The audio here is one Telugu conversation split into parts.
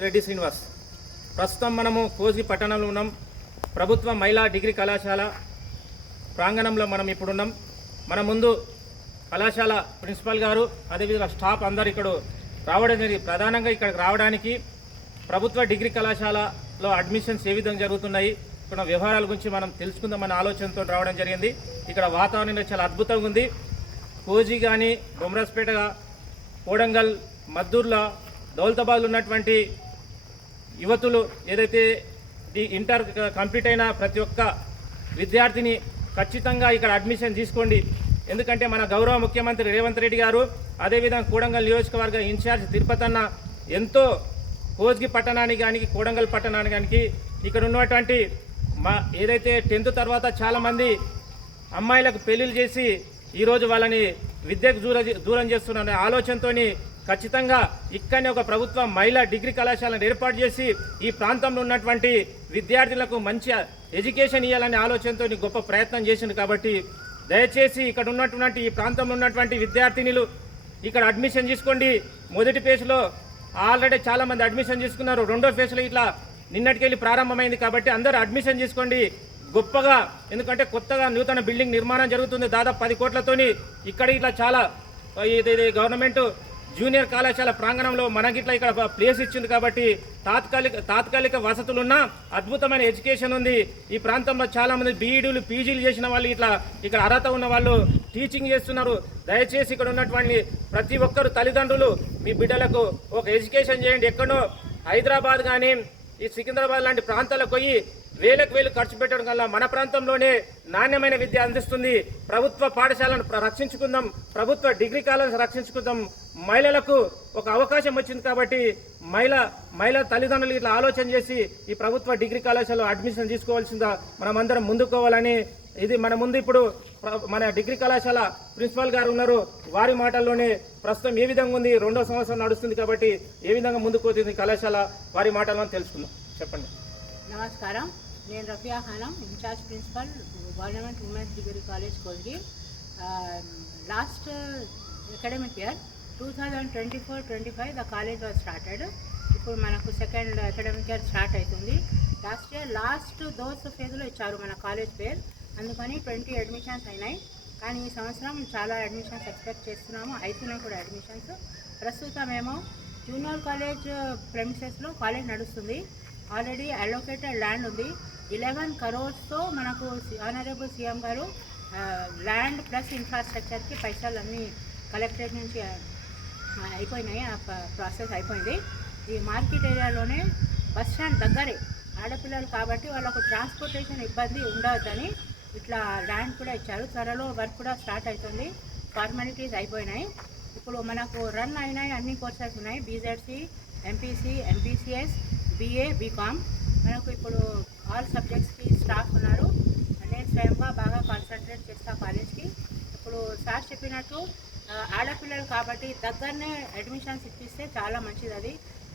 రెడ్డి శ్రీనివాస్. ప్రస్తుతం మనము కోసి పట్టణంలో ఉన్నాం. ప్రభుత్వ మహిళా డిగ్రీ కళాశాల ప్రాంగణంలో మనం ఇప్పుడున్నాం. మన ముందు కళాశాల ప్రిన్సిపాల్ గారు అదేవిధంగా స్టాఫ్ అందరు ఇక్కడ రావడం జరిగింది. ప్రధానంగా ఇక్కడికి రావడానికి ప్రభుత్వ డిగ్రీ కళాశాలలో అడ్మిషన్స్ ఏ విధంగా జరుగుతున్నాయి ఇక్కడ వ్యవహారాల గురించి మనం తెలుసుకుందామనే ఆలోచనతో రావడం జరిగింది. ఇక్కడ వాతావరణం చాలా అద్భుతంగా ఉంది. కోజీ కానీ బొమ్రాస్పేట కోడంగల్ మద్దూర్లో దౌలతాబాద్లో ఉన్నటువంటి యువతులు ఏదైతే ఈ ఇంటర్ కంప్లీట్ అయిన ప్రతి ఒక్క విద్యార్థిని ఖచ్చితంగా ఇక్కడ అడ్మిషన్ తీసుకోండి. ఎందుకంటే మన గౌరవ ముఖ్యమంత్రి రేవంత్ రెడ్డి గారు అదేవిధంగా కూడంగల్ నియోజకవర్గ ఇన్ఛార్జ్ తిరుపతి అన్న ఎంతో కోజ్గి పట్టణానికి కానీ కూడంగల్ పట్టణానికి కానీ ఇక్కడ ఉన్నటువంటి మా ఏదైతే టెన్త్ తర్వాత చాలామంది అమ్మాయిలకు పెళ్ళిళ్ళు చేసి ఈరోజు వాళ్ళని విద్యకు దూర దూరం చేస్తున్న ఆలోచనతోని ఖచ్చితంగా ఇక్కడనే ఒక ప్రభుత్వ మహిళా డిగ్రీ కళాశాలను ఏర్పాటు చేసి ఈ ప్రాంతంలో ఉన్నటువంటి విద్యార్థులకు మంచి ఎడ్యుకేషన్ ఇవ్వాలనే ఆలోచనతో గొప్ప ప్రయత్నం చేసింది కాబట్టి దయచేసి ఇక్కడ ఉన్నటువంటి ఈ ప్రాంతంలో ఉన్నటువంటి విద్యార్థినులు ఇక్కడ అడ్మిషన్ తీసుకోండి. మొదటి ఫేజ్లో ఆల్రెడీ చాలామంది అడ్మిషన్ తీసుకున్నారు. రెండో ఫేజ్లో ఇట్లా నిన్నటికెళ్ళి ప్రారంభమైంది కాబట్టి అందరూ అడ్మిషన్ తీసుకోండి. గొప్పగా ఎందుకంటే కొత్తగా నూతన బిల్డింగ్ నిర్మాణం జరుగుతుంది. దాదాపు పది కోట్లతోని ఇక్కడ ఇట్లా చాలా ఇది గవర్నమెంట్ జూనియర్ కళాశాల ప్రాంగణంలో మనకిట్లా ఇక్కడ ప్లేస్ ఇచ్చింది కాబట్టి తాత్కాలిక తాత్కాలిక వసతులున్న అద్భుతమైన ఎడ్యుకేషన్ ఉంది. ఈ ప్రాంతంలో చాలా మంది బీఈడీలు పీజీలు చేసిన వాళ్ళు ఇట్లా ఇక్కడ అర్హత ఉన్న వాళ్ళు టీచింగ్ చేస్తున్నారు. దయచేసి ఇక్కడ ఉన్నటువంటి ప్రతి ఒక్కరు తల్లిదండ్రులు మీ బిడ్డలకు ఒక ఎడ్యుకేషన్ చేయండి. ఎక్కడో హైదరాబాద్ కానీ ఈ సికింద్రాబాద్ లాంటి ప్రాంతాలకు పోయి వేలకు వేలు ఖర్చు పెట్టడం వల్ల మన ప్రాంతంలోనే నాణ్యమైన విద్య అందిస్తుంది. ప్రభుత్వ పాఠశాలను రక్షించుకుందాం. ప్రభుత్వ డిగ్రీ కాలేజ్ రక్షించుకుందాం. మహిళలకు ఒక అవకాశం వచ్చింది కాబట్టి మహిళ మహిళా తల్లిదండ్రులు ఇట్లా ఆలోచన చేసి ఈ ప్రభుత్వ డిగ్రీ కళాశాలలో అడ్మిషన్ తీసుకోవాల్సిందా మనమందరం ముందుకోవాలని ఇది మన ముందు ఇప్పుడు మన డిగ్రీ కళాశాల ప్రిన్సిపాల్ గారు ఉన్నారు. వారి మాటల్లోనే ప్రస్తుతం ఏ విధంగా ఉంది? రెండో సంవత్సరం నడుస్తుంది కాబట్టి ఏ విధంగా ముందుకు పోతుంది కళాశాల? వారి మాటలను తెలుసుకుందాం. చెప్పండి. నమస్కారం. నేను Rafiya Khanam in-charge principal government women's degree college Kolgi last academic year two thousand twenty four twenty five the college was started ఇప్పుడు మనకు సెకండ్ అకాడమిక్ ఇయర్ స్టార్ట్ అవుతుంది. లాస్ట్ ఇయర్ లాస్ట్ దోస్ ఫేజ్లో ఇచ్చారు మన కాలేజ్ పేరు. అందుకని ట్వంటీ అడ్మిషన్స్ అయినాయి. కానీ ఈ సంవత్సరం చాలా అడ్మిషన్స్ ఎక్స్పెక్ట్ చేస్తున్నాము. అవుతున్నాయి కూడా అడ్మిషన్స్ ప్రస్తుతం ఏమో జూనియర్ కాలేజ్ ప్రెమిసెస్లో కాలేజ్ నడుస్తుంది. ఆల్రెడీ అలోకేటెడ్ ల్యాండ్ ఉంది. ఇలెవెన్ కరోర్స్తో మనకు ఆనరబుల్ సీఎం గారు ల్యాండ్ ప్లస్ ఇన్ఫ్రాస్ట్రక్చర్కి పైసలు అన్నీ కలెక్టరేట్ నుంచి అయిపోయినాయి. ఆ ప్రాసెస్ అయిపోయింది. ఈ మార్కెట్ ఏరియాలోనే బస్ స్టాండ్ దగ్గరే. ఆడపిల్లలు కాబట్టి వాళ్ళకు ట్రాన్స్పోర్టేషన్ ఇబ్బంది ఉండవద్దని ఇట్లా ల్యాండ్ కూడా ఇచ్చారు. త్వరలో వర్క్ కూడా స్టార్ట్ అవుతుంది. ఫార్మాలిటీస్ అయిపోయినాయి. ఇప్పుడు మనకు రన్ అయినాయి అన్ని కోర్సెస్ ఉన్నాయి. BZC MPC MPCS BA BCom మనకు ఇప్పుడు ఆల్ సబ్జెక్ట్స్కి స్టాఫ్ ఉన్నారు. నేను స్వయంగా బాగా కాన్సన్ట్రేట్ చేస్తా కాలేజ్కి ఇప్పుడు సార్ చెప్పినట్టు ఆడపిల్లలు కాబట్టి దగ్గరనే అడ్మిషన్స్ ఇప్పిస్తే చాలా మంచిది అది.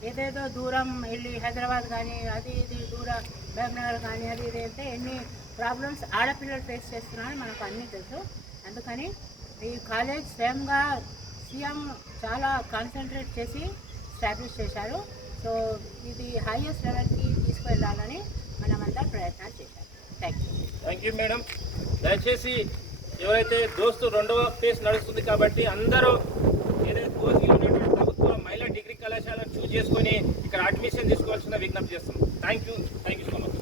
ఏదేదో దూరం వెళ్ళి హైదరాబాద్ కానీ అది ఇది దూరం బెంగళూరు కానీ అది ఇది అంటే ఎన్ని ప్రాబ్లమ్స్ ఆడపిల్లలు ఫేస్ చేస్తున్నారని మనకు అన్నీ తెలుసు. అందుకని ఈ కాలేజ్ స్వయంగా సీఎం చాలా కాన్సన్ట్రేట్ చేసి స్టాబ్లిష్ చేశారు. సో ఇది హైయెస్ట్ లెవెల్కి తీసుకువెళ్ళాలని మనమంతా ప్రయత్నాలు చేశాం. Thank you thank you madam దయచేసి ఎవరైతే దోస్తు రెండవ ఫేజ్ నడుస్తుంది కాబట్టి అందరూ ఏదైతే కోచింగ్ ఉన్నటువంటి ప్రభుత్వ మహిళా డిగ్రీ కళాశాలను చూస్ చేసుకొని ఇక్కడ అడ్మిషన్ తీసుకోవాల్సిన విజ్ఞప్తి చేస్తున్నాం. Thank you thank you so much